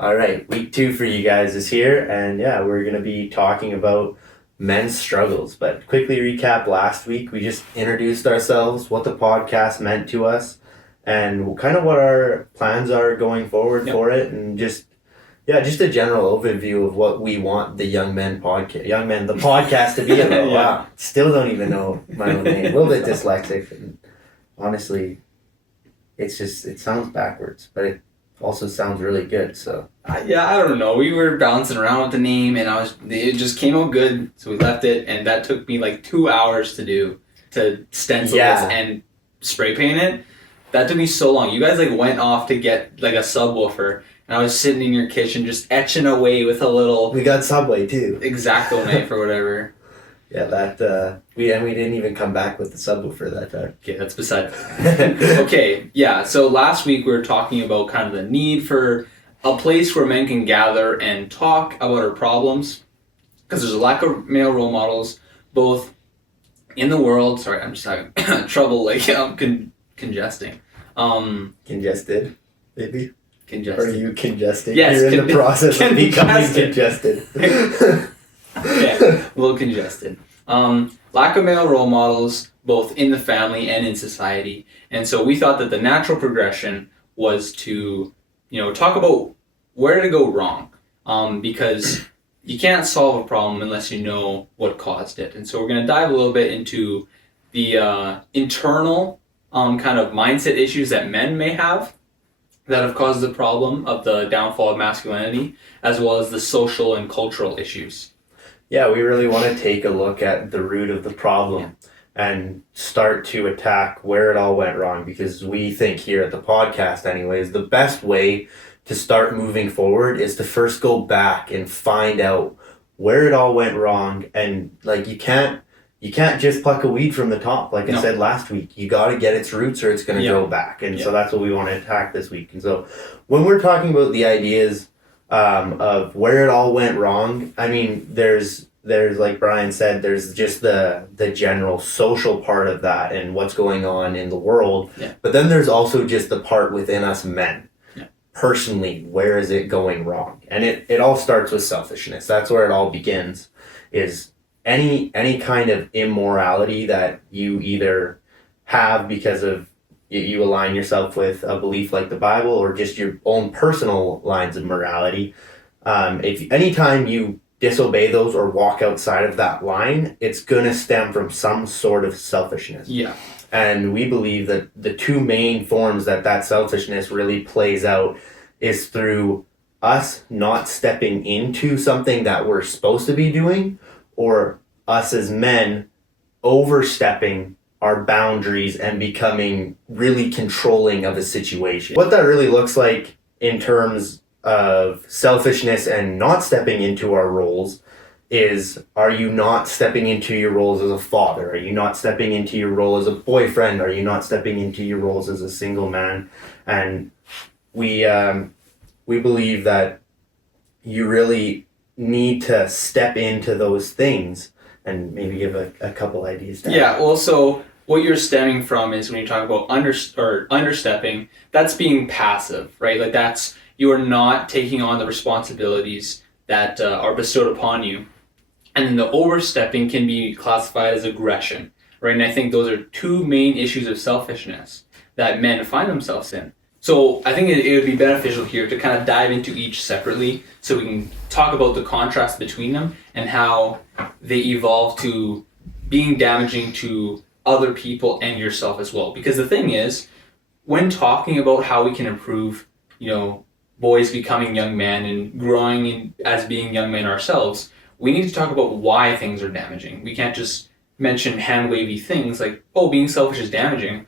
All right, week 2 for you guys is here, and yeah, we're going to be talking about men's struggles. But quickly recap last week, we just introduced ourselves, what the podcast meant to us, and kind of what our plans are going forward for it, and just a general overview of what we want the the podcast to be about. Wow, still don't even know my own name. A little bit dyslexic, and honestly, it sounds backwards, but it also sounds really good. So I don't know. We were bouncing around with the name, and it just came out good, so we left it. And that took me like 2 hours to do, to stencil this and spray paint it. That took me so long. You guys went off to get like a subwoofer, and I was sitting in your kitchen just etching away with a little. We got Subway too. Exacto knife or whatever. Yeah, that we didn't even come back with the subwoofer that time. Okay, that's beside. Okay, yeah. So last week we were talking about kind of the need for a place where men can gather and talk about our problems, because there's a lack of male role models, both in the world. Sorry, I'm just having trouble congesting. Congested, maybe. Congested. Or are you congested? Yes, you're in the process of becoming congested. Yeah, a little congested. Lack of male role models, both in the family and in society. And so we thought that the natural progression was to, talk about where did it go wrong. Because you can't solve a problem unless you know what caused it. And so we're going to dive a little bit into the internal kind of mindset issues that men may have that have caused the problem of the downfall of masculinity, as well as the social and cultural issues. Yeah, we really want to take a look at the root of the problem and start to attack where it all went wrong, because we think here at the podcast anyways, the best way to start moving forward is to first go back and find out where it all went wrong. And you can't just pluck a weed from the top. I said last week, you got to get its roots or it's going to grow back. And so that's what we want to attack this week. And so when we're talking about the ideas of where it all went wrong, I mean, there's like Brian said, there's just the general social part of that and what's going on in the world. Yeah. But then there's also just the part within us men. Yeah. Personally, where is it going wrong? And it all starts with selfishness. That's where it all begins, is any kind of immorality that you either have because of you align yourself with a belief like the Bible, or just your own personal lines of morality. If anytime you disobey those or walk outside of that line, it's going to stem from some sort of selfishness. Yeah. And we believe that the two main forms that selfishness really plays out is through us not stepping into something that we're supposed to be doing, or us as men overstepping our boundaries and becoming really controlling of a situation. What that really looks like in terms of selfishness and not stepping into our roles is, are you not stepping into your roles as a father? Are you not stepping into your role as a boyfriend? Are you not stepping into your roles as a single man? And we believe that you really need to step into those things, and maybe give a couple ideas. Yeah, well, so what you're stemming from is when you talk about understepping, that's being passive, right? That's, you are not taking on the responsibilities that are bestowed upon you. And then the overstepping can be classified as aggression, right? And I think those are two main issues of selfishness that men find themselves in. So I think it would be beneficial here to kind of dive into each separately, so we can talk about the contrast between them and how they evolve to being damaging to other people and yourself as well. Because the thing is, when talking about how we can improve, boys becoming young men and growing as being young men ourselves, we need to talk about why things are damaging. We can't just mention hand-wavy things like, oh, being selfish is damaging,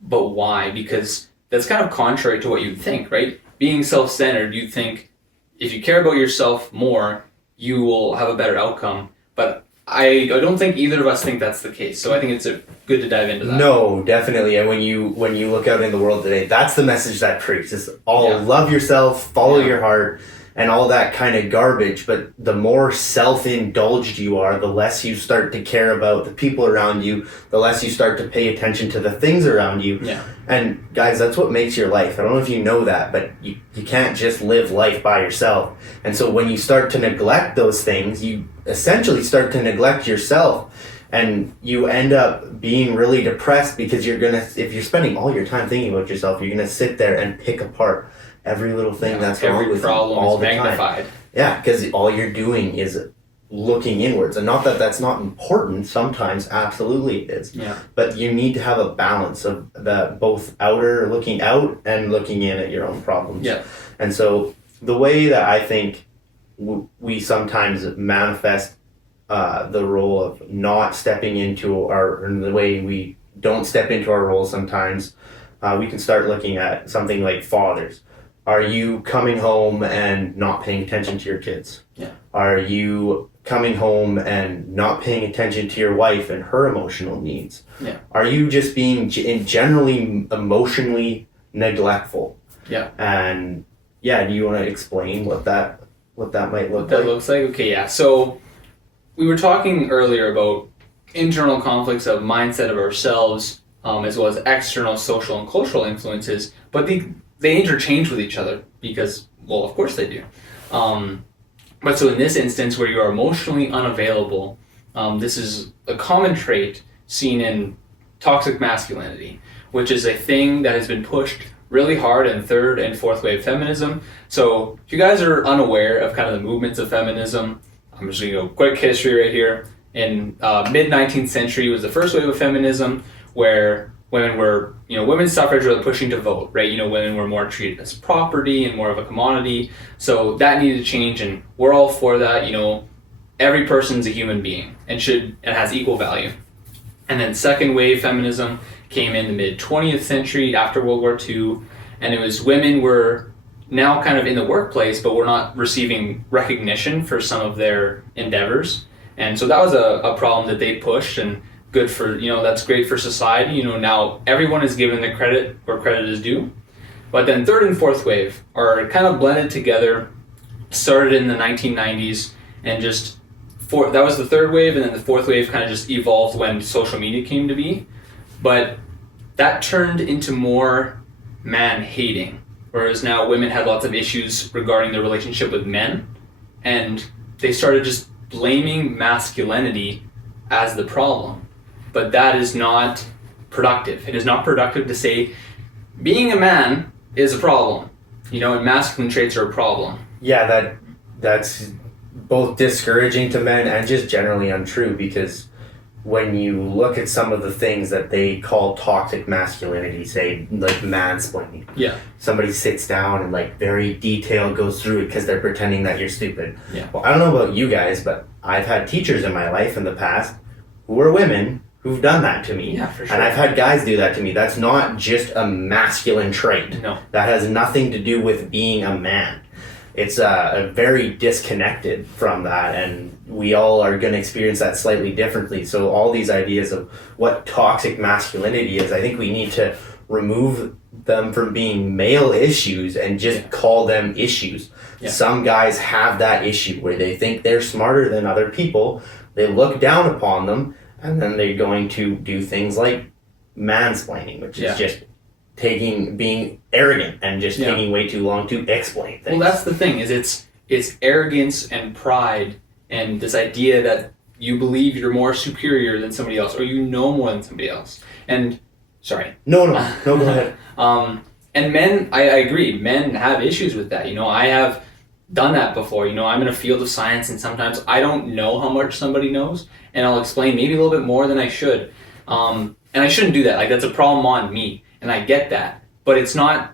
but why? Because that's kind of contrary to what you'd think, right? Being self-centered, you'd think if you care about yourself more, you will have a better outcome. But I don't think either of us think that's the case. So I think it's good to dive into that. No, definitely. And when you look out in the world today, that's the message that preaches. Love yourself, follow your heart. and all that kind of garbage. But the more self-indulged you are, the less you start to care about the people around you, the less you start to pay attention to the things around you. Yeah. And guys, that's what makes your life. I don't know if you know that, but you can't just live life by yourself. And so when you start to neglect those things, you essentially start to neglect yourself. And you end up being really depressed because if you're spending all your time thinking about yourself, you're going to sit there and pick apart every little thing that's wrong with you all the time. Yeah, because all you're doing is looking inwards. And not that that's not important. Sometimes, absolutely it is. Yeah. But you need to have a balance of that, both outer, looking out, and looking in at your own problems. Yeah. And so the way that I think we sometimes manifest the role of not stepping into the way we don't step into our roles sometimes, we can start looking at something like fathers. Are you coming home and not paying attention to your kids? Yeah. Are you coming home and not paying attention to your wife and her emotional needs? Yeah. Are you just being generally emotionally neglectful? Yeah. And do you want to explain what that might look like? What that looks like? Okay, yeah. So we were talking earlier about internal conflicts of mindset of ourselves, as well as external social and cultural influences, but they interchange with each other because, well, of course they do. But so in this instance where you are emotionally unavailable, this is a common trait seen in toxic masculinity, which is a thing that has been pushed really hard in third and fourth wave feminism. So if you guys are unaware of kind of the movements of feminism, I'm just going to go quick history right here. In mid-19th century was the first wave of feminism where women's suffrage were pushing to vote, right? Women were more treated as property and more of a commodity. So that needed to change, and we're all for that. Every person's a human being and has equal value. And then second wave feminism came in the mid-20th century after World War II, and it was women were now kind of in the workplace, but we're not receiving recognition for some of their endeavors. And so that was a problem that they pushed, and good for, that's great for society. Now everyone is given the credit where credit is due. But then third and fourth wave are kind of blended together, started in the 1990s, and that was the third wave, and then the fourth wave kind of just evolved when social media came to be. But that turned into more man-hating. Whereas now women had lots of issues regarding their relationship with men, and they started just blaming masculinity as the problem. But that is not productive. It is not productive to say being a man is a problem, and masculine traits are a problem. Yeah, that's both discouraging to men and just generally untrue, because when you look at some of the things that they call toxic masculinity, say like mansplaining. Yeah. Somebody sits down and very detailed goes through it because they're pretending that you're stupid. Yeah. Well, I don't know about you guys, but I've had teachers in my life in the past who are women who've done that to me. Yeah, for sure. And I've had guys do that to me. That's not just a masculine trait. No. That has nothing to do with being a man. It's very disconnected from that, and we all are going to experience that slightly differently. So all these ideas of what toxic masculinity is, I think we need to remove them from being male issues and just call them issues. Yeah. Some guys have that issue where they think they're smarter than other people, they look down upon them, and then they're going to do things like mansplaining, which is just being arrogant and just taking way too long to explain things. Well, that's the thing, is it's arrogance and pride and this idea that you believe you're more superior than somebody else, or you know more than somebody else. And sorry. No, go ahead. And men, I agree, men have issues with that. I have done that before. I'm in a field of science, and sometimes I don't know how much somebody knows, and I'll explain maybe a little bit more than I should. And I shouldn't do that. That's a problem on me. And I get that, but it's not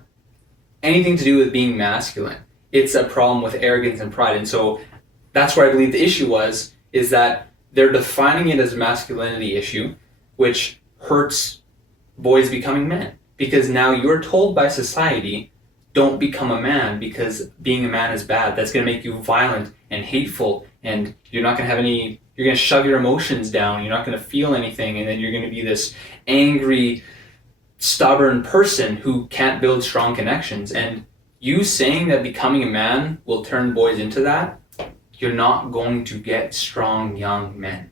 anything to do with being masculine. It's a problem with arrogance and pride. And so that's where I believe the issue is that they're defining it as a masculinity issue, which hurts boys becoming men. Because now you're told by society, don't become a man because being a man is bad. That's going to make you violent and hateful, and you're not going to have you're going to shove your emotions down. You're not going to feel anything, and then you're going to be this angry, stubborn person who can't build strong connections. And you saying that becoming a man will turn boys into that, you're not going to get strong young men.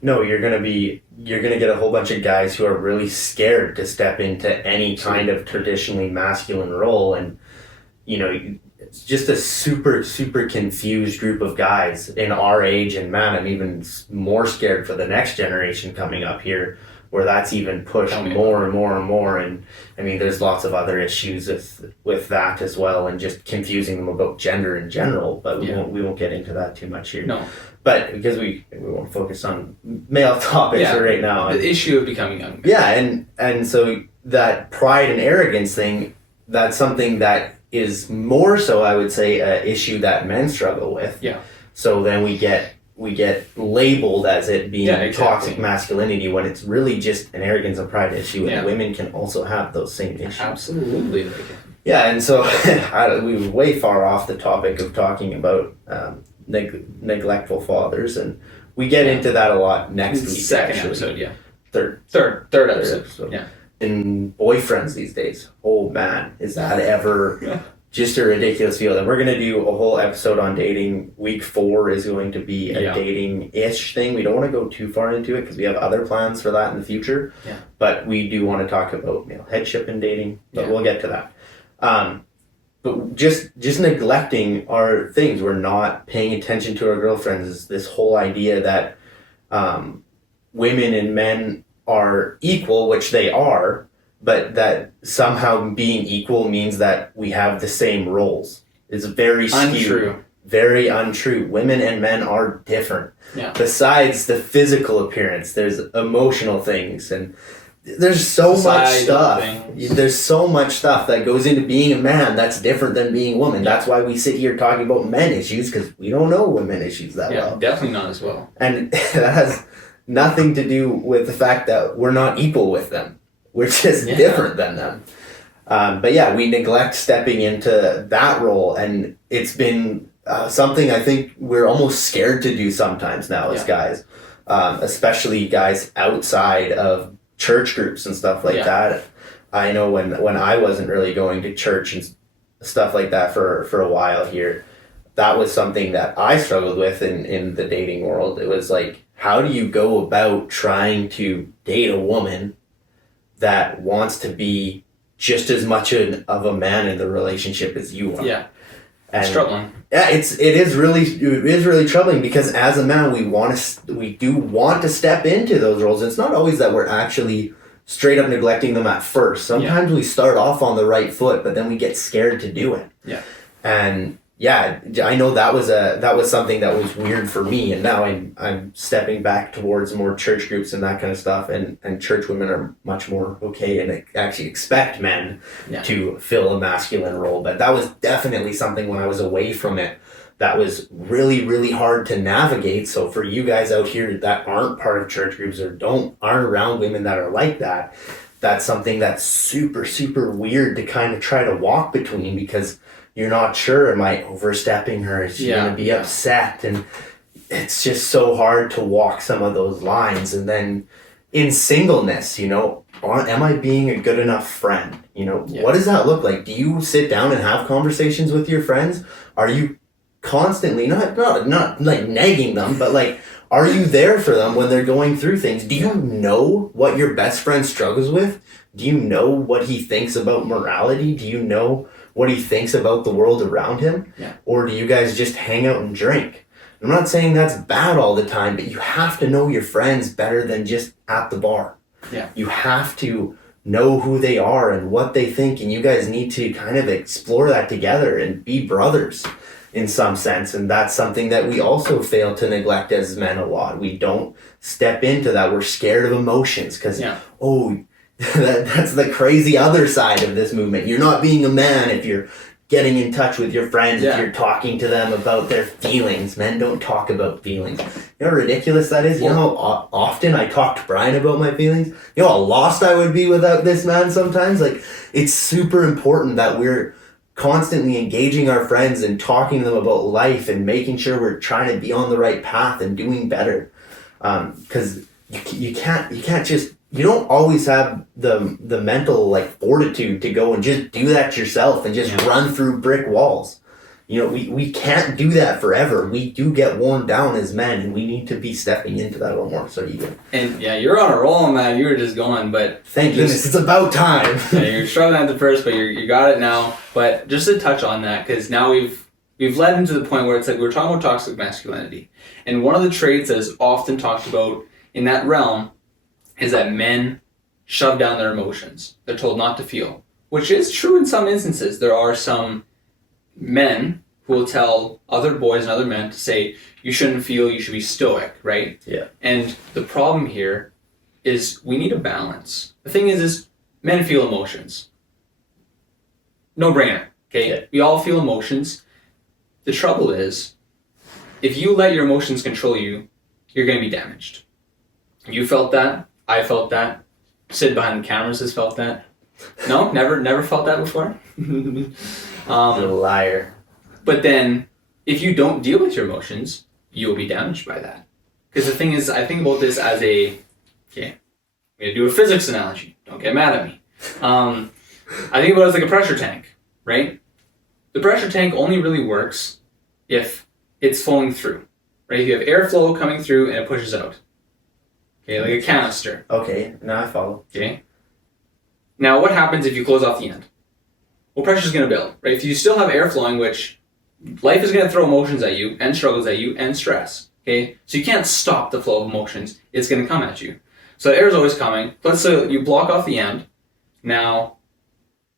No, you're gonna get a whole bunch of guys who are really scared to step into any kind of traditionally masculine role, and it's just a super confused group of guys in our age. And man, I'm even more scared for the next generation coming up here, where that's even pushed more and more and more. And I mean, there's lots of other issues with that as well, and just confusing them about gender in general. But we won't get into that too much here. No. But because we won't focus on male topics right now. The issue of becoming young. Yeah, and so that pride and arrogance thing, that's something that is more so, I would say, an issue that men struggle with. Yeah. So then we get labeled as it being toxic masculinity, when it's really just an arrogance and pride issue, and women can also have those same issues. Absolutely. Yeah, and so we were way far off the topic of talking about neglectful fathers, and we get into that a lot next week. Second episode, Third episode. Yeah. In boyfriends these days, oh man, is that ever just a ridiculous feel. And we're going to do a whole episode on dating. Week 4 is going to be a dating-ish thing. We don't want to go too far into it because we have other plans for that in the future. Yeah. But we do want to talk about male headship and dating, but we'll get to that. But just neglecting our things. We're not paying attention to our girlfriends. This whole idea that women and men are equal, which they are, but that somehow being equal means that we have the same roles. It's very skewed. Untrue. Very untrue. Women and men are different. Yeah. Besides the physical appearance, there's emotional things, and there's so much stuff. There's so much stuff that goes into being a man that's different than being a woman. That's why we sit here talking about men issues, because we don't know women issues that well. Definitely not as well. And that has nothing to do with the fact that we're not equal with them. We're just different than them. But yeah, we neglect stepping into that role, and it's been something I think we're almost scared to do sometimes now as guys, especially guys outside of church groups and stuff like that. I know when I wasn't really going to church and stuff like that for a while here, that was something that I struggled with in the dating world. It was like, how do you go about trying to date a woman that wants to be just as much of a man in the relationship as you are? Yeah. And troubling. Yeah, it is really troubling, because as a man we do want to step into those roles. And it's not always that we're actually straight up neglecting them at first. Sometimes we start off on the right foot, but then we get scared to do it. Yeah. And yeah, I know that was something that was weird for me, and now I'm stepping back towards more church groups and that kind of stuff, and church women are much more okay and actually expect men to fill a masculine role. But that was definitely something when I was away from it that was really, really hard to navigate. So for you guys out here that aren't part of church groups or aren't around women that are like that, that's something that's super, super weird to kind of try to walk between, because you're not sure, am I overstepping her? Is she going to be upset? And it's just so hard to walk some of those lines. And then in singleness, am I being a good enough friend? What does that look like? Do you sit down and have conversations with your friends? Are you constantly, not like nagging them, but like, are you there for them when they're going through things? Do you know what your best friend struggles with? Do you know what he thinks about morality? Do you know what he thinks about the world around him? Yeah. Or do you guys just hang out and drink? I'm not saying that's bad all the time, but you have to know your friends better than just at the bar. Yeah. You have to know who they are and what they think, and you guys need to kind of explore that together and be brothers in some sense. And that's something that we also fail to neglect as men a lot. We don't step into that. We're scared of emotions because, that's the crazy other side of this movement. You're not being a man if you're getting in touch with your friends, if you're talking to them about their feelings. Men don't talk about feelings. You know how ridiculous that is? You know how often I talk to Brian about my feelings? You know how lost I would be without this man sometimes? Like, it's super important that we're constantly engaging our friends and talking to them about life and making sure we're trying to be on the right path and doing better. Because you can't just you don't always have the mental like fortitude to go and just do that yourself and just run through brick walls. You know, we can't do that forever. We do get worn down as men, and we need to be stepping into that a little more. So you do. And yeah, you're on a roll, man. You were just going, but thank goodness, it's about time. Yeah, you're struggling at the first, but you got it now. But just to touch on that, because now we've led into the point where it's like we're talking about toxic masculinity, and one of the traits that is often talked about in that realm is that men shove down their emotions. They're told not to feel, which is true in some instances. There are some men who will tell other boys and other men to say, you shouldn't feel, you should be stoic, right? Yeah. And the problem here is we need a balance. The thing is men feel emotions. No brainer, okay? Yeah. We all feel emotions. The trouble is, if you let your emotions control you, you're going to be damaged. You felt that. I felt that. Sid behind the cameras has felt that. No? Never felt that before? You're a liar. But then, if you don't deal with your emotions, you'll be damaged by that. Because the thing is, I think about this as I'm going to do a physics analogy. Don't get mad at me. I think about it as like a pressure tank, right? The pressure tank only really works if it's flowing through, right? You have airflow coming through and it pushes out. Okay, like a canister. Okay, now I follow. Okay. Now, what happens if you close off the end? Well, pressure's going to build, right? If you still have air flowing, which life is going to throw emotions at you and struggles at you and stress, okay? So you can't stop the flow of emotions. It's going to come at you. So the air is always coming. Let's say you block off the end. Now,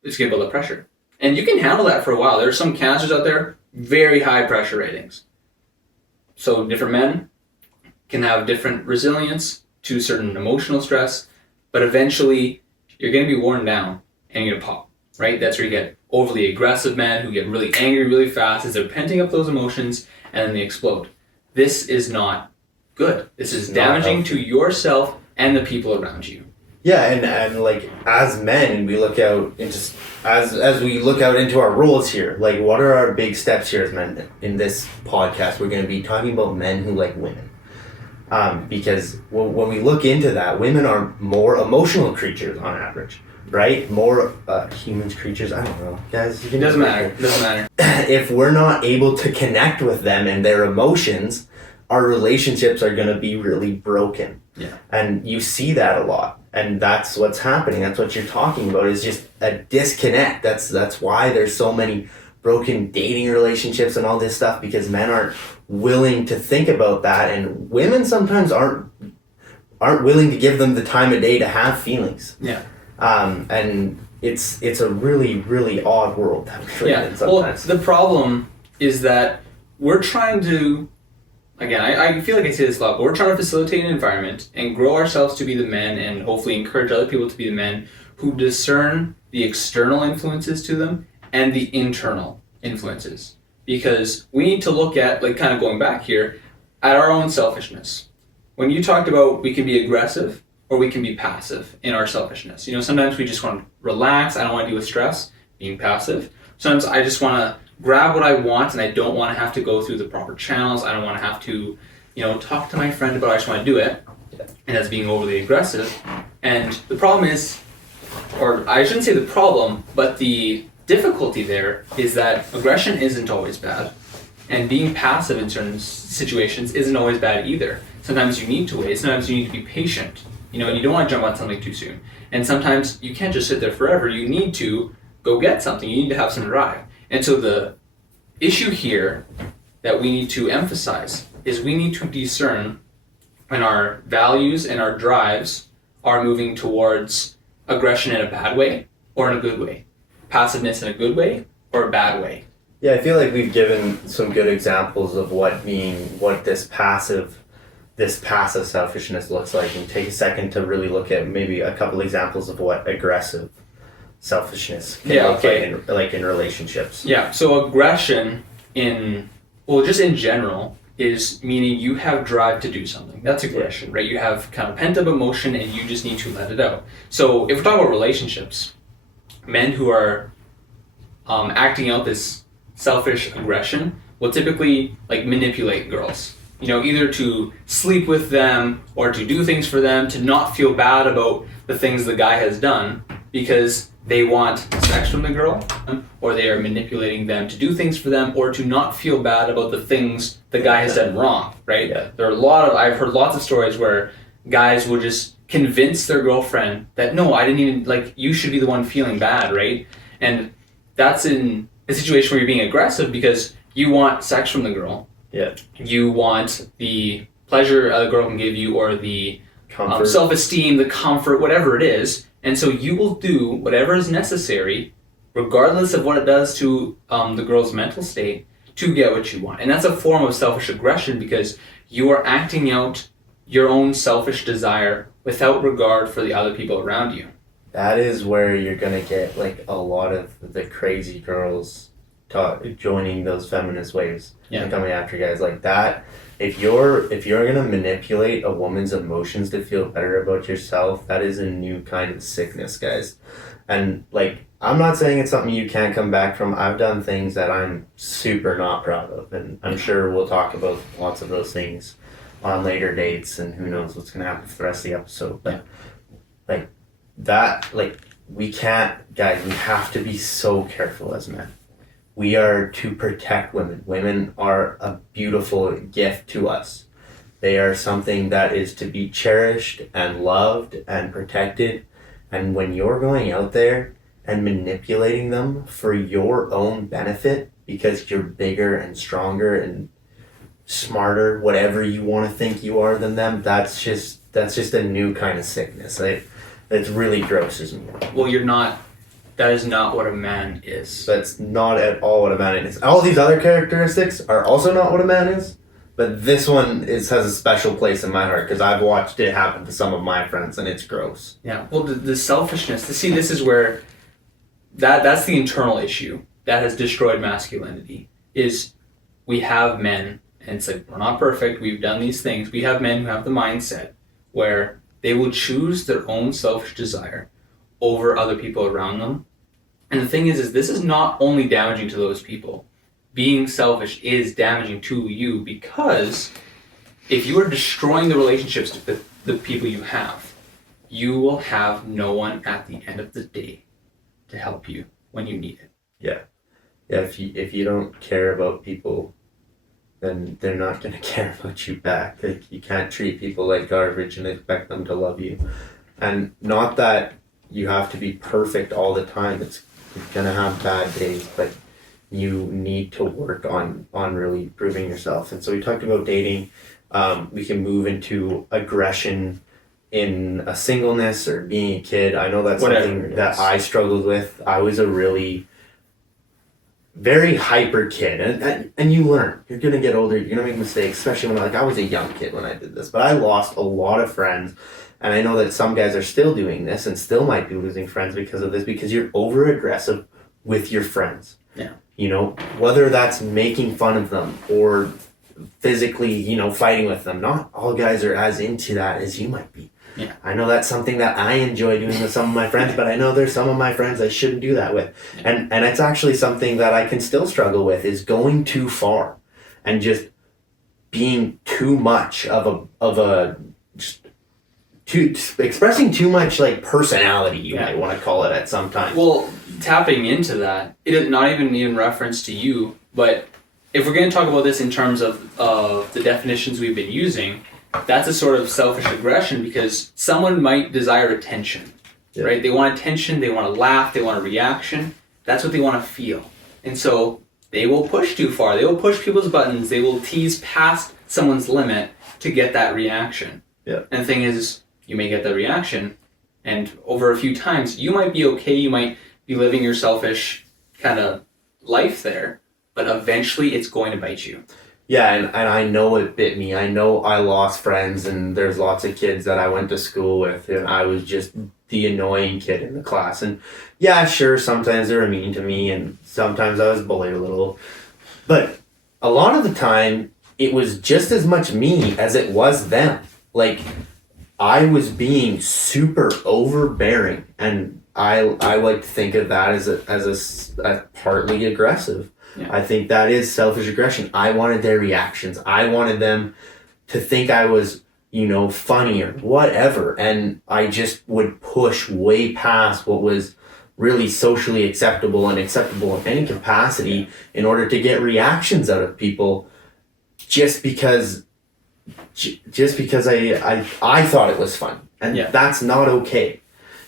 it's going to build up pressure. And you can handle that for a while. There are some canisters out there, very high pressure ratings. So different men can have different resilience to certain emotional stress, but eventually you're going to be worn down and you're going to pop. Right? That's where you get overly aggressive men who get really angry really fast as they're penting up those emotions and then they explode. This is not good. This is damaging to yourself and the people around you. Yeah, and like as men, we look out into as we look out into our roles here. Like, what are our big steps here as men in this podcast? We're going to be talking about men who like women, because when we look into that, women are more emotional creatures on average. Right? More humans, creatures, I don't know. Guys, you can Doesn't matter. If we're not able to connect with them and their emotions, our relationships are going to be really broken. Yeah. And you see that a lot. And that's what's happening. That's what you're talking about, is just a disconnect. That's why there's so many broken dating relationships and all this stuff, because men aren't willing to think about that, and women sometimes aren't willing to give them the time of day to have feelings. Yeah. And it's a really, really odd world that we live in sometimes. Well, the problem is that we're trying to, again, I feel like I say this a lot, but we're trying to facilitate an environment and grow ourselves to be the men and hopefully encourage other people to be the men who discern the external influences to them and the internal influences. Because we need to look at, like kind of going back here, at our own selfishness. When you talked about we can be aggressive, or we can be passive in our selfishness. You know, sometimes we just want to relax. I don't want to deal with stress, being passive. Sometimes I just want to grab what I want and I don't want to have to go through the proper channels. I don't want to have to, talk to my friend about it. I just want to do it. And that's being overly aggressive. And the problem is, or I shouldn't say the problem, but the difficulty there is that aggression isn't always bad. And being passive in certain situations isn't always bad either. Sometimes you need to wait. Sometimes you need to be patient. You don't want to jump on something too soon. And sometimes you can't just sit there forever. You need to go get something. You need to have some drive. And so the issue here that we need to emphasize is we need to discern when our values and our drives are moving towards aggression in a bad way or in a good way. Passiveness in a good way or a bad way. Yeah, I feel like we've given some good examples of what this passive selfishness looks like, and take a second to really look at maybe a couple examples of what aggressive selfishness can look like in relationships. Yeah, so aggression just in general is meaning you have drive to do something. That's aggression, right? You have kind of pent up emotion and you just need to let it out. So if we're talking about relationships, men who are acting out this selfish aggression will typically manipulate girls. either to sleep with them or to do things for them, to not feel bad about the things the guy has done because they want sex from the girl, or they are manipulating them to do things for them, or to not feel bad about the things the guy has done wrong, right? Yeah. I've heard lots of stories where guys will just convince their girlfriend that, no, I didn't even, you should be the one feeling bad, right? And that's in a situation where you're being aggressive because you want sex from the girl. Yeah. You want the pleasure a girl can give you, or the self-esteem, the comfort, whatever it is. And so you will do whatever is necessary, regardless of what it does to the girl's mental state, to get what you want. And that's a form of selfish aggression because you are acting out your own selfish desire without regard for the other people around you. That is where you're going to get a lot of the crazy girls joining those feminist waves and coming after guys like that. If you're gonna manipulate a woman's emotions to feel better about yourself, that is a new kind of sickness, guys. And I'm not saying it's something you can't come back from. I've done things that I'm super not proud of, and I'm sure we'll talk about lots of those things on later dates, and who knows what's gonna happen for the rest of the episode. But we can't, guys. We have to be so careful as men. We are to protect women. Women are a beautiful gift to us. They are something that is to be cherished and loved and protected. And when you're going out there and manipulating them for your own benefit because you're bigger and stronger and smarter, whatever you want to think you are than them, that's just a new kind of sickness. It really grosses me out. Well, that is not what a man is. That's not at all what a man is. All these other characteristics are also not what a man is, but this one has a special place in my heart because I've watched it happen to some of my friends and it's gross. Yeah, well, the selfishness, this is where that's the internal issue that has destroyed masculinity, is we have men, and it's we're not perfect, we've done these things, we have men who have the mindset where they will choose their own selfish desire over other people around them. And the thing is this is not only damaging to those people. Being selfish is damaging to you because if you are destroying the relationships with the people you will have no one at the end of the day to help you when you need it. Yeah. If you don't care about people, then they're not going to care about you back. You can't treat people like garbage and expect them to love you. And not that you have to be perfect all the time. It's gonna have bad days, but you need to work on really improving yourself. And so we talked about dating. We can move into aggression in a singleness or being a kid. I know that's something that I struggled with. I was a really very hyper kid, and you learn. You're gonna get older. You're gonna make mistakes, especially when I was a young kid when I did this. But I lost a lot of friends. And I know that some guys are still doing this and still might be losing friends because of this, because you're over aggressive with your friends. Yeah. Whether that's making fun of them or physically, fighting with them. Not all guys are as into that as you might be. Yeah. I know that's something that I enjoy doing with some of my friends, but I know there's some of my friends I shouldn't do that with. Yeah. And it's actually something that I can still struggle with, is going too far and just being too much expressing too much personality, you might want to call it at some time. Well, tapping into that, it is not even in reference to you, but if we're going to talk about this in terms of the definitions we've been using, that's a sort of selfish aggression because someone might desire attention, right? They want attention, they want to laugh, they want a reaction. That's what they want to feel. And so they will push too far. They will push people's buttons. They will tease past someone's limit to get that reaction. Yeah. And the thing is, you may get the reaction, and over a few times, you might be okay, you might be living your selfish kind of life there, but eventually it's going to bite you. Yeah, and I know it bit me. I know I lost friends, and there's lots of kids that I went to school with, and I was just the annoying kid in the class. And yeah, sure, sometimes they were mean to me, and sometimes I was bullied a little. But a lot of the time, it was just as much me as it was them. I was being super overbearing, and I like to think of that as a partly aggressive. Yeah. I think that is selfish aggression. I wanted their reactions. I wanted them to think I was, funny or whatever. And I just would push way past what was really socially acceptable and acceptable in any capacity in order to get reactions out of people just because I thought it was fun. And that's not okay.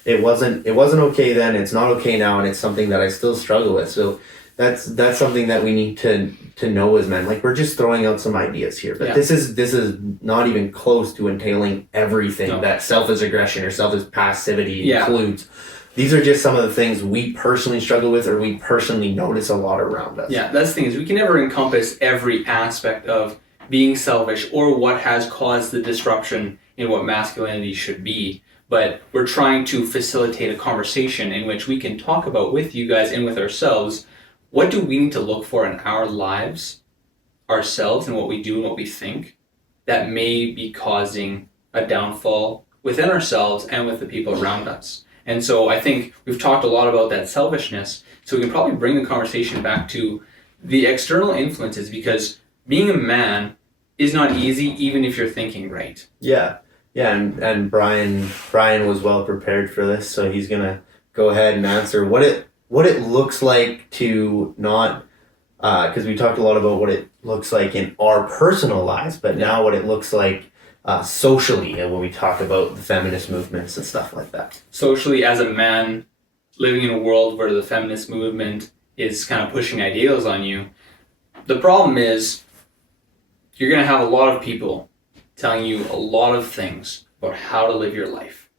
It wasn't okay then, it's not okay now, and it's something that I still struggle with. So that's something that we need to know as men. Like, we're just throwing out some ideas here, but this is not even close to entailing everything that selfish aggression or selfish passivity includes. These are just some of the things we personally struggle with, or we personally notice a lot around us. Yeah, that's the thing, is we can never encompass every aspect of being selfish or what has caused the disruption in what masculinity should be. But we're trying to facilitate a conversation in which we can talk about with you guys and with ourselves, what do we need to look for in our lives, ourselves, and what we do and what we think that may be causing a downfall within ourselves and with the people around us. And so I think we've talked a lot about that selfishness, so we can probably bring the conversation back to the external influences, because being a man is not easy even if you're thinking right. Yeah, and Brian was well prepared for this, so he's gonna go ahead and answer what it looks like to not, because we talked a lot about what it looks like in our personal lives, but now what it looks like socially, and when we talk about the feminist movements and stuff like that. Socially, as a man living in a world where the feminist movement is kind of pushing ideals on you, the problem is you're going to have a lot of people telling you a lot of things about how to live your life.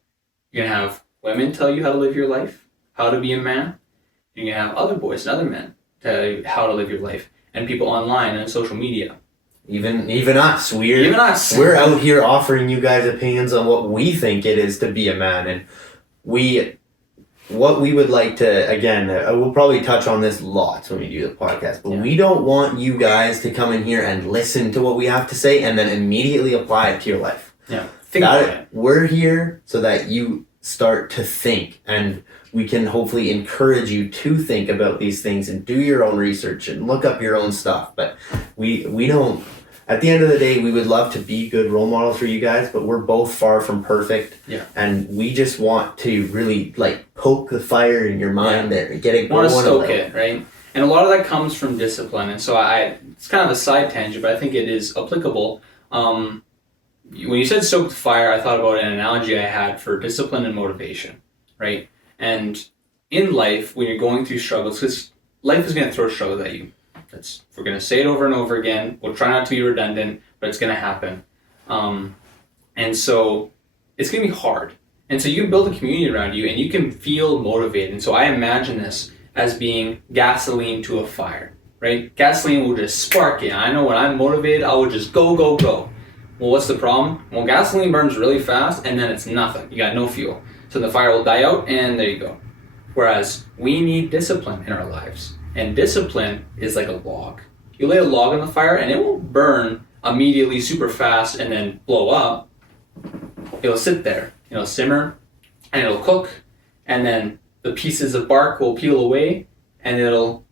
You're going to have women tell you how to live your life, how to be a man. You're going to have other boys and other men tell you how to live your life, and people online and on social media. Even us. We're out here offering you guys opinions on what we think it is to be a man, and what we would like to, again, we'll probably touch on this lots when we do the podcast, but we don't want you guys to come in here and listen to what we have to say and then immediately apply it to your life. Yeah. Think about it. We're here so that you start to think, and we can hopefully encourage you to think about these things and do your own research and look up your own stuff. But we don't, at the end of the day, we would love to be good role models for you guys, but we're both far from perfect. Yeah. And we just want to really poke the fire in your mind and get it going. Want to stoke it, right? And a lot of that comes from discipline. And so it's kind of a side tangent, but I think it is applicable. When you said stoke the fire, I thought about an analogy I had for discipline and motivation, right? And in life, when you're going through struggles, because life is going to throw struggles at you. We're going to say it over and over again. We'll try not to be redundant, but it's going to happen. And so it's going to be hard. And so you can build a community around you and you can feel motivated. And so I imagine this as being gasoline to a fire, right? Gasoline will just spark it. I know when I'm motivated, I will just go, go, go. Well, what's the problem? Well, gasoline burns really fast and then it's nothing. You got no fuel. So the fire will die out and there you go. Whereas we need discipline in our lives. And discipline is like a log. You lay a log on the fire and it won't burn immediately super fast and then blow up. It'll sit there, it'll simmer, and it'll cook, and then the pieces of bark will peel away and it'll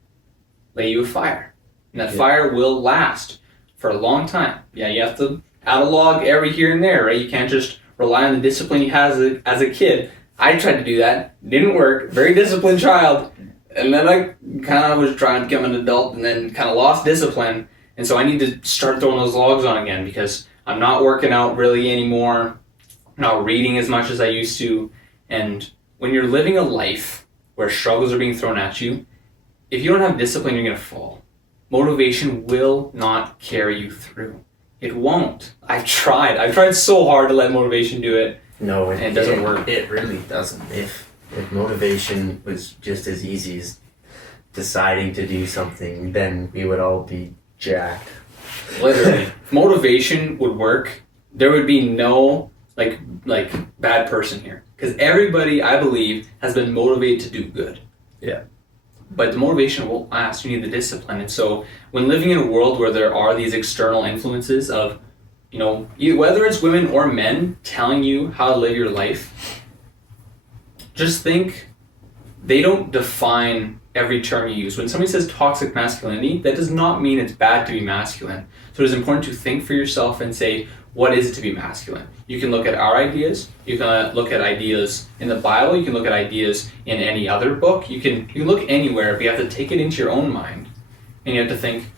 lay you a fire. And that fire will last for a long time. Yeah, you have to add a log every here and there, right? You can't just rely on the discipline you had as a kid. I tried to do that, didn't work, very disciplined child. And then I kind of was trying to become an adult and then kind of lost discipline. And so I need to start throwing those logs on again because I'm not working out really anymore, not reading as much as I used to. And when you're living a life where struggles are being thrown at you, if you don't have discipline, you're going to fall. Motivation will not carry you through. It won't. I've tried so hard to let motivation do it. No, and it doesn't work. It really doesn't. If motivation was just as easy as deciding to do something, then we would all be jacked. Literally. If motivation would work, there would be no like bad person here. Because everybody, I believe, has been motivated to do good. Yeah. But the motivation won't last. You need the discipline. And so when living in a world where there are these external influences of, whether it's women or men telling you how to live your life, just think they don't define every term you use. When somebody says toxic masculinity, that does not mean it's bad to be masculine. So it is important to think for yourself and say, what is it to be masculine? You can look at our ideas. You can look at ideas in the Bible. You can look at ideas in any other book. You can look anywhere, but you have to take it into your own mind. And you have to think,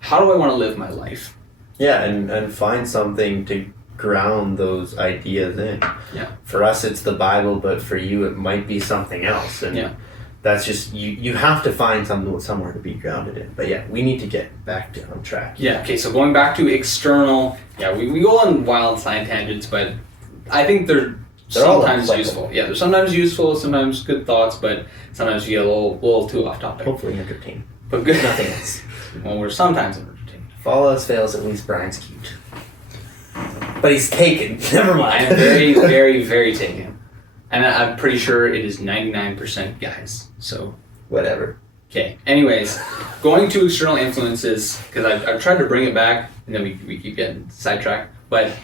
how do I want to live my life? Yeah, and find something to ground those ideas in. Yeah. For us, it's the Bible, but for you, it might be something else. And that's just, you have to find somewhere to be grounded in. But yeah, we need to get back on track. Yeah, okay, so going back to external, we go on wild side tangents, but I think they're sometimes useful. Yeah, they're sometimes useful, sometimes good thoughts, but sometimes you get a little too off topic. Hopefully entertaining. But good. Nothing else. Well, we're sometimes entertained. If all else fails, at least Brian's cute. But he's taken. Never mind. I am very, very, very taken. And I'm pretty sure it is 99% guys. So whatever. Okay. Anyways, going to external influences, because I've tried to bring it back, and then we keep getting sidetracked. But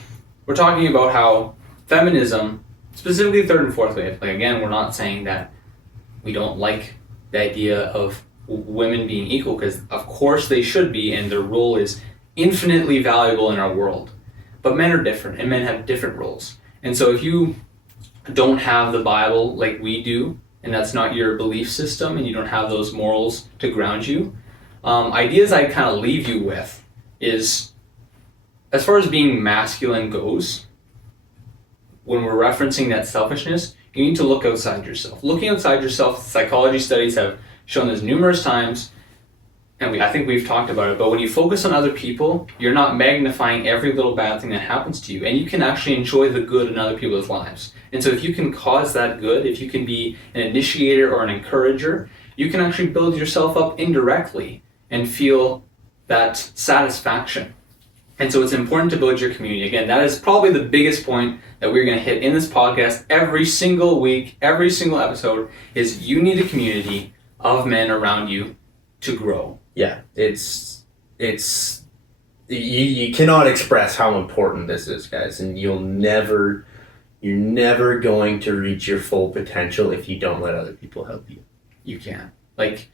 we're talking about how feminism, specifically third and fourth wave, like again, we're not saying that we don't like the idea of women being equal, because of course they should be, and their role is infinitely valuable in our world. But men are different, and men have different roles. And so if you don't have the Bible like we do, and that's not your belief system, and you don't have those morals to ground you, ideas I kind of leave you with is, as far as being masculine goes, when we're referencing that selfishness, you need to look outside yourself. Looking outside yourself, psychology studies have shown this numerous times, and I think we've talked about it, but when you focus on other people, you're not magnifying every little bad thing that happens to you, and you can actually enjoy the good in other people's lives. And so if you can cause that good, if you can be an initiator or an encourager, you can actually build yourself up indirectly and feel that satisfaction. And so it's important to build your community. Again, that is probably the biggest point that we're going to hit in this podcast every single week, every single episode, is you need a community of men around you to grow. Yeah, it's you cannot express how important this is, guys, and you're never going to reach your full potential if you don't let other people help you. You can't. Like,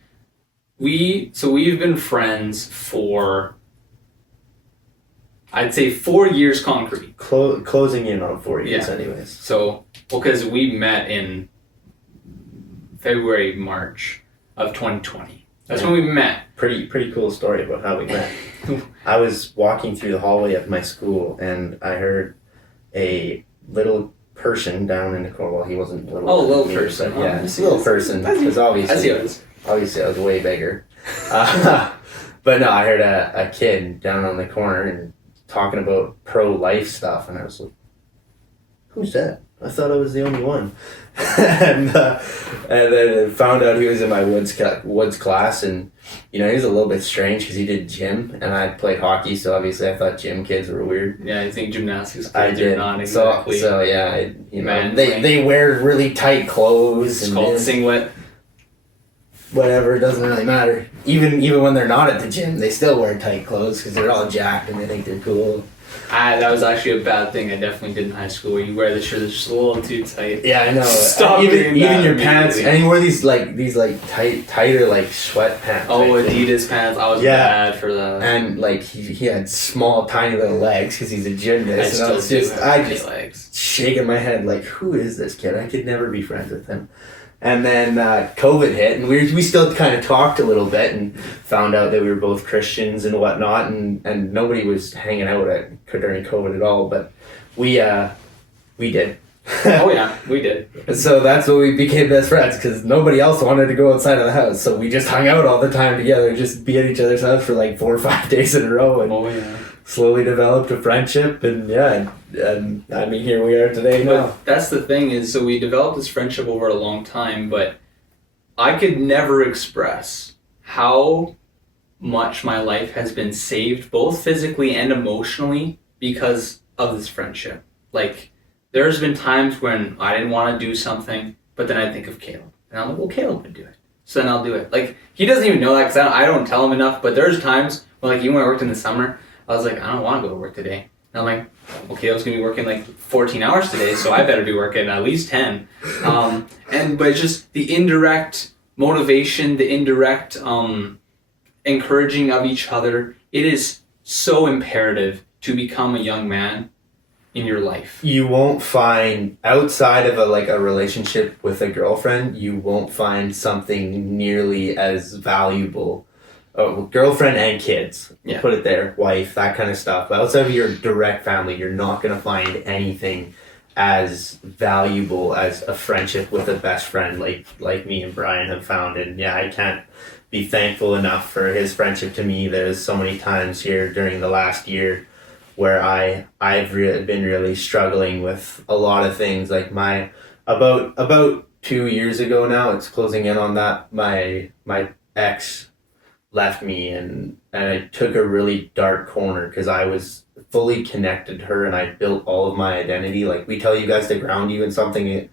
we've been friends for, I'd say 4 years concrete. Closing in on 4 years, anyways. So, because we met in February, March of 2020. That's when we met. Pretty cool story about how we met. I was walking through the hallway of my school, and I heard a little person down in the corner. Well, he wasn't little. Oh, little person. Yeah, little person. Because obviously I was way bigger. But no, I heard a kid down on the corner and talking about pro-life stuff, and I was like, who's that? I thought I was the only one. and then I found out he was in my woods class, and he was a little bit strange because he did gym, and I played hockey, so obviously I thought gym kids were weird. Yeah, I think gymnastics kids are not exactly. So yeah, they wear really tight clothes. It's called singlet. Whatever, it doesn't really matter. Even when they're not at the gym, they still wear tight clothes because they're all jacked and they think they're cool. That was actually a bad thing I definitely did in high school, where you wear the shirt that's just a little too tight. Yeah, I know. Stop even your pants, and he wore these tighter like sweat pants. Oh, Adidas pants. I was bad for that. And like he had small, tiny little legs because he's a gymnast. I just shaking my head like, who is this kid? I could never be friends with him. And then COVID hit, and we still kind of talked a little bit and found out that we were both Christians and whatnot, and nobody was hanging out during COVID at all, but we did. Oh yeah, we did. So that's when we became best friends, because nobody else wanted to go outside of the house, so we just hung out all the time together, just be at each other's house for like 4 or 5 days in a row, and slowly developed a friendship, and I mean, here we are today now. But that's the thing is, so we developed this friendship over a long time, but I could never express how much my life has been saved, both physically and emotionally, because of this friendship. Like, there's been times when I didn't want to do something, but then I'd think of Kaleb, and I'm like, well, Kaleb would do it, so then I'll do it. Like, he doesn't even know that, because I don't tell him enough, but there's times when, like, even when I worked in the summer, I was like, I don't want to go to work today. And I'm like, okay, I was going to be working like 14 hours today, so I better be working at least 10. But it's just the indirect motivation, the indirect encouraging of each other. It is so imperative to become a young man in your life. You won't find, outside of a relationship with a girlfriend, you won't find something nearly as valuable. Girlfriend and kids, Yeah. put it there, wife, that kind of stuff. But outside of your direct family, you're not going to find anything as valuable as a friendship with a best friend like me and Brian have found. And yeah, I can't be thankful enough for his friendship to me. There's so many times here during the last year where I've been really struggling with a lot of things. Like about 2 years ago now, it's closing in on that, my ex left me, and I took a really dark corner because I was fully connected to her and I built all of my identity. Like we tell you guys to ground you in something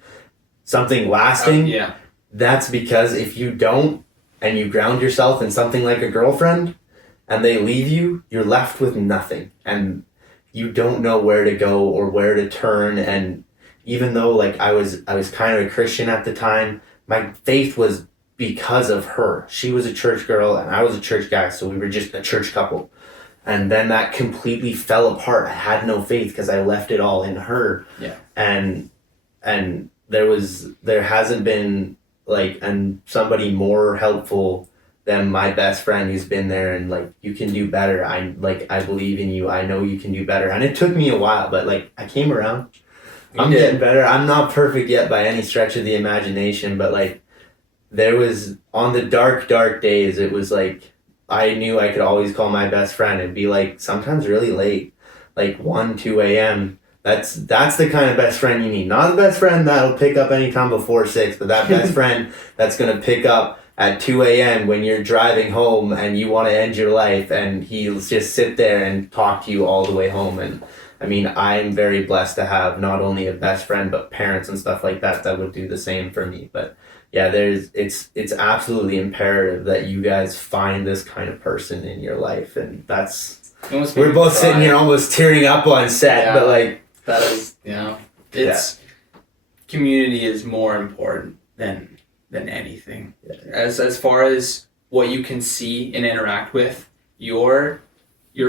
lasting. Yeah. That's because if you don't and you ground yourself in something like a girlfriend and they leave you, you're left with nothing. And you don't know where to go or where to turn. And even though like I was kind of a Christian at the time, my faith was because of her. She was a church girl and I was a church guy, so we were just a church couple. And then that completely fell apart. I had no faith because I left it all in her. Yeah. And there hasn't been somebody more helpful than my best friend who's been there and like, you can do better. I believe in you. I know you can do better. And it took me a while, but like I came around. I'm getting better. I'm not perfect yet by any stretch of the imagination, but like there was on the dark days, it was like I knew I could always call my best friend. It'd be like sometimes really late, like 1, 2 a.m. That's the kind of best friend you need. Not the best friend that'll pick up anytime before 6, but that best friend that's gonna pick up at 2 a.m. when you're driving home and you want to end your life, and he'll just sit there and talk to you all the way home. And I mean, I'm very blessed to have not only a best friend, but parents and stuff like that would do the same for me. But yeah, it's absolutely imperative that you guys find this kind of person in your life. And we're both sitting here almost tearing up on set, yeah, but like, that is, community is more important than anything. Yeah. As far as what you can see and interact with your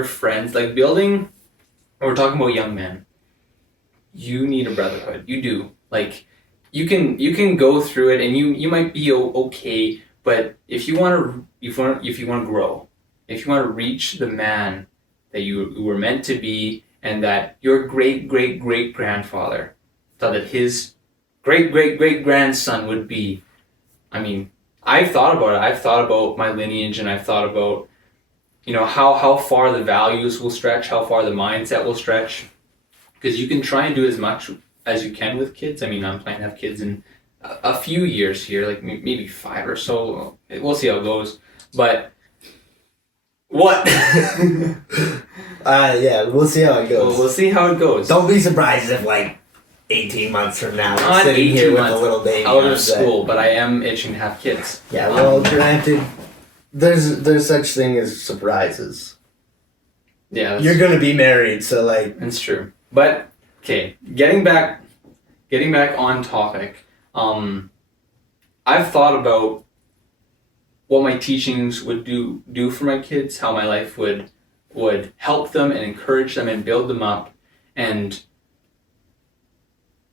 friends, like building, we're talking about young men. You need a brotherhood. You do. Like you can go through it and you might be okay, but if you want to grow, if you want to reach the man that you were meant to be, and that your great grandfather thought that his great grandson would be. I mean, I've thought about it. I've thought about my lineage, and I've thought about, how far the values will stretch, how far the mindset will stretch. Because you can try and do as much as you can with kids. I mean, I'm planning to have kids in a few years here, like maybe 5 or so. We'll see how it goes. But what? Yeah, we'll see how it goes. Well, we'll see how it goes. Don't be surprised if like 18 months from now we're sitting here with a little baby out of school, but I am itching to have kids. Yeah, well, granted, there's such thing as surprises. Yeah, you're gonna be married, so like that's true. But okay, getting back on topic. I've thought about what my teachings would do for my kids, how my life would help them and encourage them and build them up, and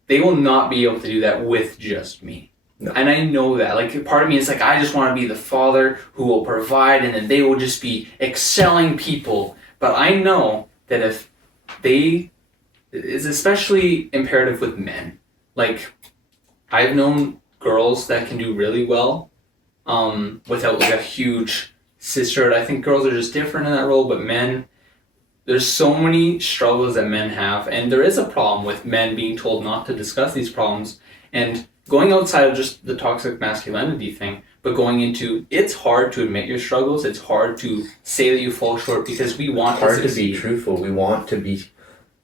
they will not be able to do that with just me. No. And I know that. Like, part of me is like, I just want to be the father who will provide, and then they will just be excelling people. But I know that it's especially imperative with men. Like, I've known girls that can do really well without like a huge sisterhood. I think girls are just different in that role, but men, there's so many struggles that men have, and there is a problem with men being told not to discuss these problems, and going outside of just the toxic masculinity thing, but going into, it's hard to admit your struggles, it's hard to say that you fall short, because we want to be truthful. We want to be,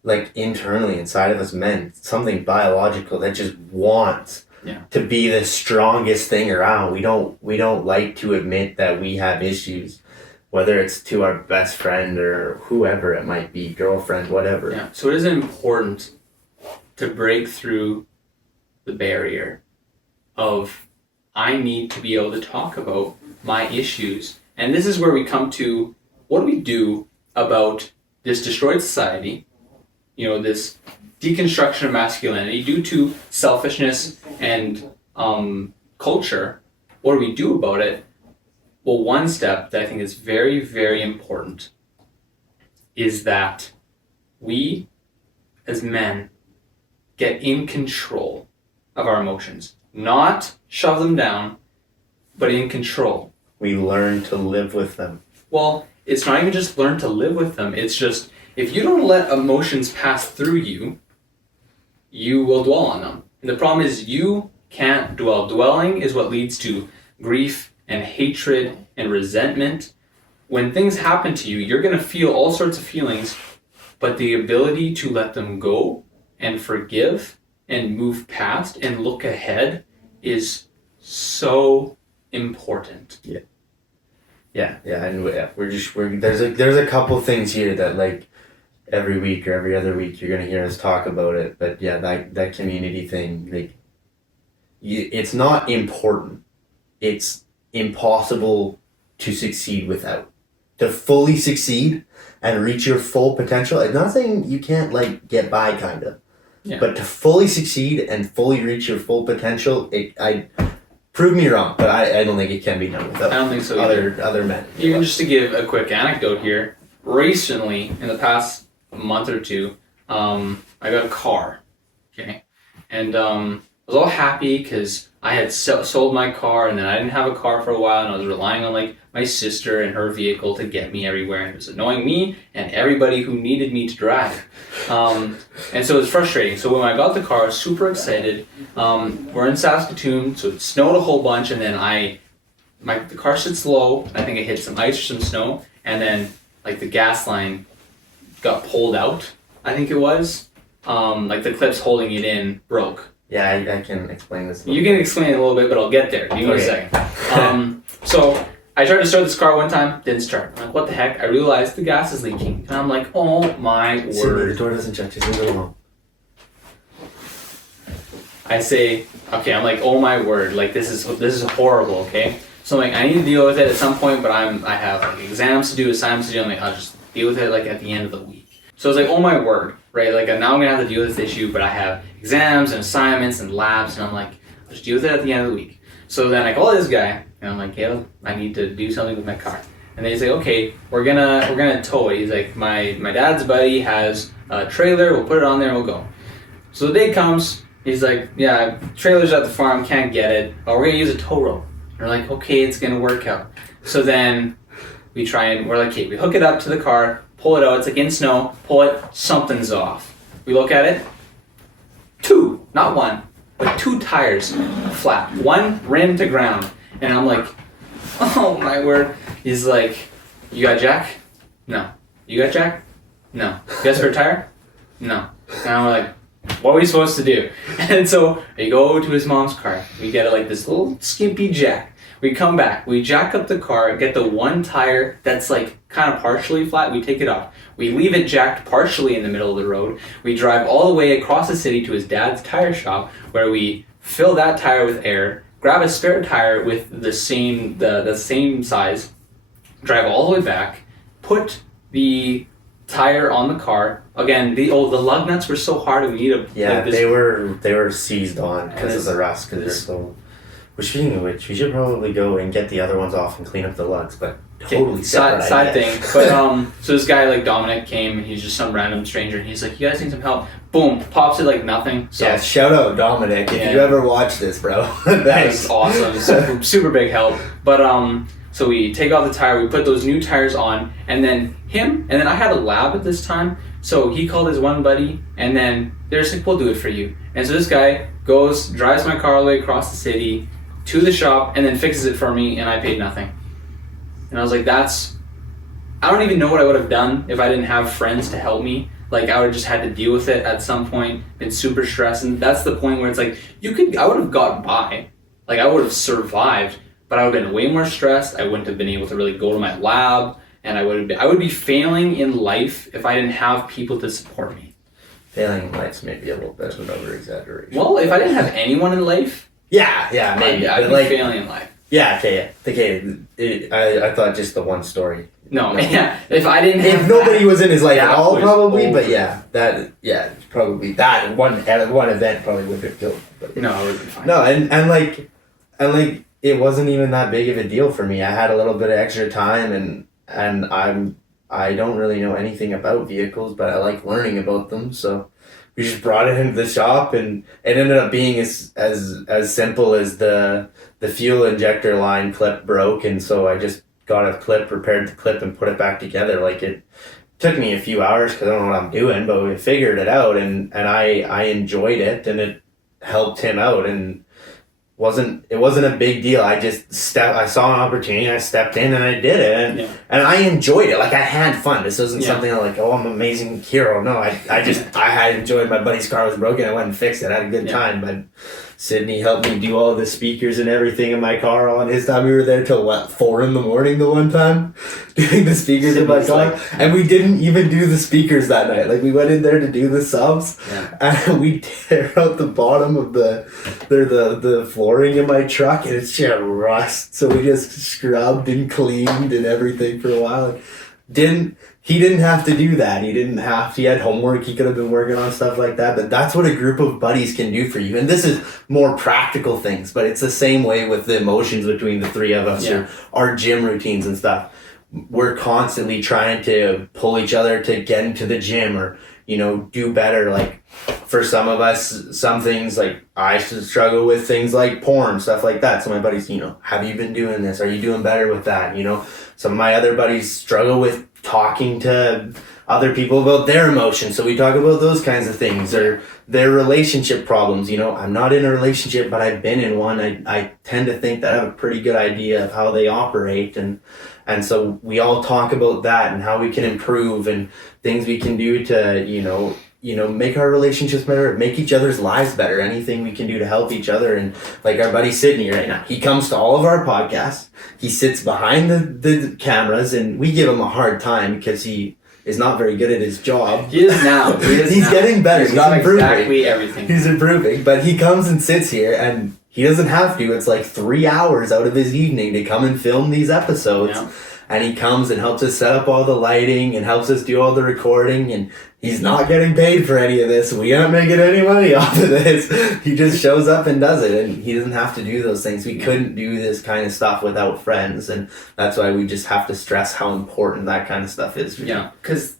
like, internally inside of us men, something biological that just wants to be the strongest thing around. We don't like to admit that we have issues, whether it's to our best friend or whoever it might be, girlfriend, whatever. Yeah. So it is important to break through the barrier of I need to be able to talk about my issues. And this is where we come to, what do we do about this destroyed society, this deconstruction of masculinity due to selfishness and culture? What do we do about it? Well, one step that I think is very, very important is that we, as men, get in control of our emotions. Not shove them down, but in control. We learn to live with them. Well, it's not even just learn to live with them. It's just, if you don't let emotions pass through you, you will dwell on them. And the problem is you can't dwell. Dwelling is what leads to grief and hatred and resentment. When things happen to you, you're going to feel all sorts of feelings, but the ability to let them go and forgive and move past and look ahead is so important. Yeah, and there's a couple things here that like every week or every other week you're gonna hear us talk about it. But yeah, that community thing, like, it's not important. It's impossible to succeed without. To fully succeed and reach your full potential. I'm not saying you can't like get by, kind of. Yeah. But to fully succeed and fully reach your full potential, prove me wrong, but I don't think it can be done without I don't think so other men. Even just to give a quick anecdote here, recently, in the past month or two, I got a car, okay? And I was all happy because I had sold my car, and then I didn't have a car for a while, and I was relying on like my sister and her vehicle to get me everywhere, and it was annoying me and everybody who needed me to drive. And so it was frustrating. So when I got the car, I was super excited. We're in Saskatoon, so it snowed a whole bunch, and then the car sits low. I think I hit some ice or some snow, and then like the gas line got pulled out, I think it was. Like the clips holding it in broke. Yeah, I can explain this. You can explain it a little bit, but I'll get there. Give me a second. So I tried to start this car one time, didn't start. I'm like, what the heck? I realized the gas is leaking. And I'm like, oh my word. Sydney, the door doesn't shut. Just leave it alone. I say, okay, I'm like, oh my word. Like, this is horrible, okay? So I'm like, I need to deal with it at some point, but I have like exams to do, assignments to do. I'm like, I'll just deal with it like at the end of the week. So I was like, oh my word, right? Like now I'm gonna have to deal with this issue, but I have exams and assignments and labs, and I'm like, I'll just deal with it at the end of the week. So then I call this guy, and I'm like, yeah, I need to do something with my car. And they say, okay, we're gonna tow it. He's like, my dad's buddy has a trailer, we'll put it on there and we'll go. So the day comes, he's like, yeah, trailer's at the farm, can't get it. Oh, we're gonna use a tow rope. And we're like, okay, it's gonna work out. So then we try and we're like, okay, we hook it up to the car, pull it out, it's like in snow, pull it, something's off. We look at it, two, not one, but two tires flat, one rim to ground. And I'm like, oh my word. He's like, you got jack? No. You got jack? No. You got spare tire? No. And I'm like, what are we supposed to do? And so we go to his mom's car. We get like this little skimpy jack. We come back. We jack up the car, get the one tire that's like kind of partially flat. We take it off. We leave it jacked partially in the middle of the road. We drive all the way across the city to his dad's tire shop where we fill that tire with air, grab a spare tire with the same size, drive all the way back, put the tire on the car. Again, the lug nuts were so hard. We need a they were seized on because of the rust. Because they're so. Well, speaking of which, we should probably go and get the other ones off and clean up the lugs. But totally side thing. But so this guy like Dominic came. He's just some random stranger, and he's like, "You guys need some help?" Boom, pops it like nothing. So, yeah, shout out Dominic if you ever watch this, bro. That's awesome. Super big help. But so we take off the tire, we put those new tires on, and then I had a lab at this time, so he called his one buddy, and then they're just like, we'll do it for you. And so this guy drives my car all the way across the city to the shop, and then fixes it for me, and I paid nothing. And I was like, I don't even know what I would have done if I didn't have friends to help me. Like, I would have just had to deal with it at some point, been super stressed, and that's the point where it's like, I would have got by. Like, I would have survived, but I would have been way more stressed. I wouldn't have been able to really go to my lab, and I would be failing in life if I didn't have people to support me. Failing in life's maybe a little bit of an over-exaggeration. Well, if I didn't have anyone in life, Yeah, maybe. I'd But be like, failing in life. yeah, okay. I thought just the one story. No, yeah. If I didn't have If nobody was in his life at that all, was probably. But over. probably that one event probably would have killed. But, No, it would be fine. no, and like it wasn't even that big of a deal for me. I had a little bit of extra time, and I don't really know anything about vehicles, but I like learning about them. So we just brought it into the shop, and it ended up being as simple as the fuel injector line clip broke, and so I just got a clip, repaired the clip, and put it back together. Like, it took me a few hours because I don't know what I'm doing, but we figured it out, and I enjoyed it, and it helped him out, and it wasn't a big deal. I saw an opportunity, I stepped in, and I did it, and I enjoyed it. Like, I had fun. This wasn't something like, oh, I'm an amazing hero. No, I had enjoyed. My buddy's car was broken. I went and fixed it. I had a good time. But Sydney helped me do all the speakers and everything in my car on his time. We were there till 4 a.m. the one time doing the speakers in my car, and we didn't even do the speakers that night. Like, we went in there to do the subs, and we tear out the bottom of the flooring in my truck, and it's just rust. So we just scrubbed and cleaned and everything for a while. He didn't have to do that. He had homework. He could have been working on stuff like that. But that's what a group of buddies can do for you. And this is more practical things, but it's the same way with the emotions between the three of us, or our gym routines and stuff. We're constantly trying to pull each other to get into the gym, or, do better. Like, for some of us, some things, like, I struggle with things like porn, stuff like that. So my buddies, have you been doing this? Are you doing better with that? Some of my other buddies struggle with talking to other people about their emotions. So we talk about those kinds of things, or their relationship problems. I'm not in a relationship, but I've been in one. I tend to think that I have a pretty good idea of how they operate. And so we all talk about that and how we can improve, and things we can do to, make our relationships better, make each other's lives better, anything we can do to help each other. And like our buddy Sydney right now, he comes to all of our podcasts. He sits behind the cameras, and we give him a hard time because he is not very good at his job. He is now. He's getting better. He's got exactly everything. He's improving, but he comes and sits here, and he doesn't have to. It's like 3 hours out of his evening to come and film these episodes. Yeah. And he comes and helps us set up all the lighting and helps us do all the recording, and he's not getting paid for any of this. We aren't making any money off of this. He just shows up and does it, and he doesn't have to do those things. We couldn't do this kind of stuff without friends, and that's why we just have to stress how important that kind of stuff is. Yeah, because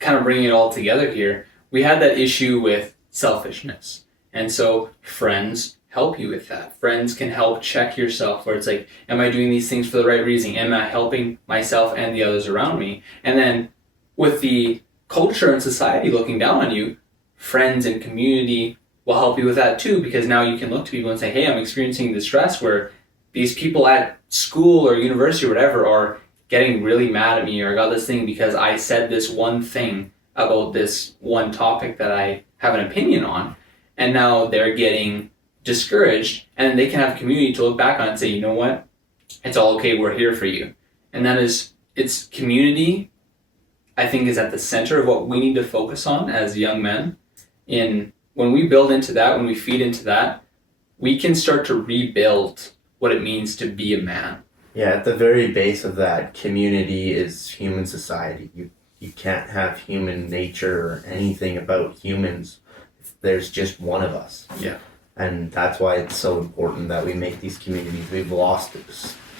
kind of bringing it all together here, we had that issue with selfishness. And so friends help you with that. Friends can help check yourself, where it's like, am I doing these things for the right reason? Am I helping myself and the others around me? And then with the culture and society looking down on you, friends and community will help you with that too, because now you can look to people and say, hey, I'm experiencing the stress where these people at school or university or whatever are getting really mad at me, or I got this thing because I said this one thing about this one topic that I have an opinion on, and now they're getting discouraged, and they can have a community to look back on and say, you know what, it's all okay, we're here for you. And that is, it's community, I think, is at the center of what we need to focus on as young men. When we build into that, when we feed into that, we can start to rebuild what it means to be a man. Yeah, at the very base of that, community is human society. You can't have human nature or anything about humans if there's just one of us. Yeah. And that's why it's so important that we make these communities. We've lost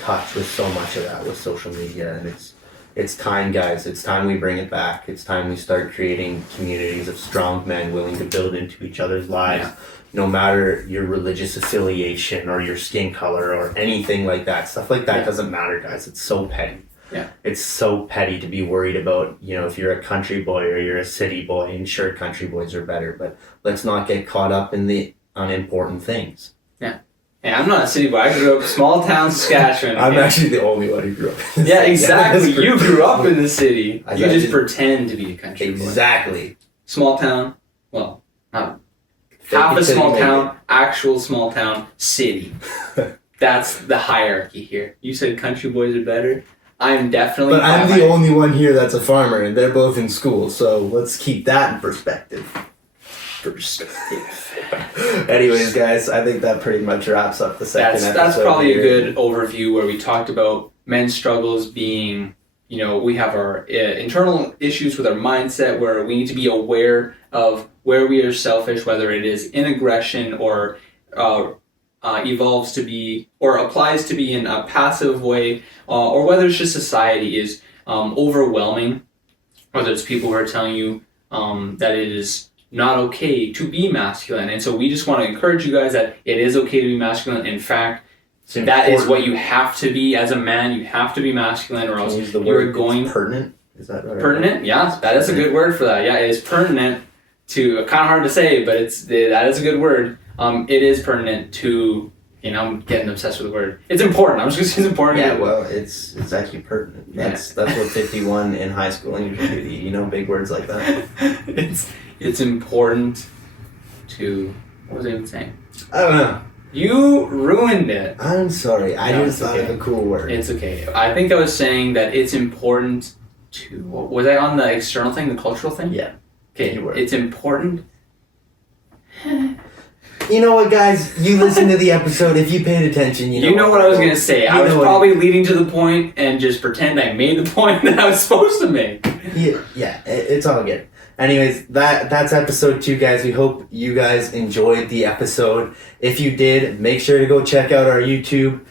touch with so much of that with social media, and it's time, guys. It's time we bring it back. It's time we start creating communities of strong men willing to build into each other's lives, no matter your religious affiliation or your skin color or anything like that. Stuff like that doesn't matter, guys. It's so petty. Yeah. It's so petty to be worried about, if you're a country boy or you're a city boy, and sure, country boys are better, but let's not get caught up in the unimportant things. Yeah. Hey, I'm not a city boy. I grew up small town Saskatchewan. I'm actually the only one who grew up in the city. Yeah, exactly. You grew up in the city. You just pretend to be a country boy. Exactly. Small town. Well, not half a small town, actual small town, city. That's the hierarchy here. You said country boys are better. I'm definitely... But I'm the only one here that's a farmer, and they're both in school, so let's keep that in perspective. perspective. Anyways, guys, I think that pretty much wraps up the second episode. That's probably here. a good overview where we talked about men's struggles being, we have our internal issues with our mindset where we need to be aware of where we are selfish, whether it is in aggression or evolves to be or applies to be in a passive way, or whether it's just society is overwhelming, whether it's people who are telling you that it is not okay to be masculine. And so we just want to encourage you guys that it is okay to be masculine. In fact, that is what you have to be as a man. You have to be masculine, or else you're going pertinent. Is that right? Pertinent? Yeah, that is a good word for that. Yeah, it is pertinent to kind of hard to say, but that is a good word. It is pertinent to. I'm getting obsessed with the word. It's important. I'm just gonna say it's important. Yeah, well, it's actually pertinent. That's what 51 in high school English would be. Big words like that. It's important to. What was I even saying? I don't know. You ruined it. I'm sorry. I just thought of a cool word. It's okay. I think I was saying that it's important to. Was I on the external thing, the cultural thing? Yeah. Okay. It's important. You know what, guys? You listened to the episode. If you paid attention, you know what I was going to say. I was probably leading to the point and just pretend I made the point that I was supposed to make. Yeah, it's all good. Anyways, that's episode 2, guys. We hope you guys enjoyed the episode. If you did, make sure to go check out our YouTube,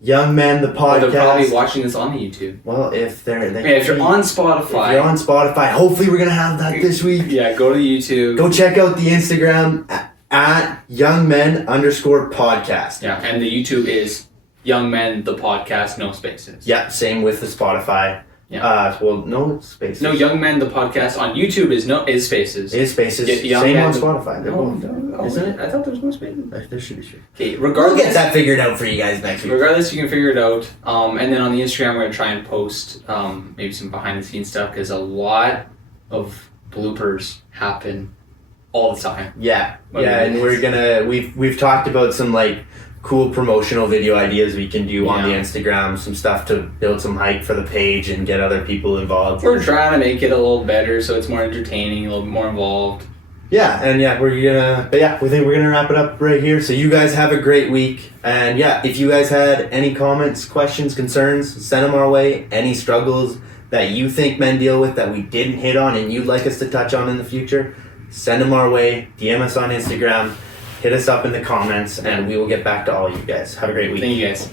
Young Men, the podcast. They're probably watching this on the YouTube. Well, if you're on Spotify. Hopefully we're going to have that this week. Yeah, go to YouTube. Go check out the Instagram at youngmen_podcast. Yeah, and the YouTube is Young Men, the podcast, no spaces. Yeah, same with the Spotify. Yeah. No spaces. No, Young Men, the podcast on YouTube is spaces. Is spaces. Same on Spotify. No, isn't it? I thought there was no spaces. There should be. Okay, regardless. We'll get that figured out for you guys next week. Regardless, you can figure it out. And then on the Instagram, we're going to try and post maybe some behind-the-scenes stuff, because a lot of bloopers happen all the time. Yeah, and we've talked about some cool promotional video ideas we can do on the Instagram, some stuff to build some hype for the page and get other people involved. We're trying to make it a little better so it's more entertaining, a little bit more involved. Yeah, and we think we're gonna wrap it up right here. So you guys have a great week, and if you guys had any comments, questions, concerns, send them our way. Any struggles that you think men deal with that we didn't hit on and you'd like us to touch on in the future, send them our way. DM us on Instagram. Hit us up in the comments, and we will get back to all you guys. Have a great week. Thank you, guys.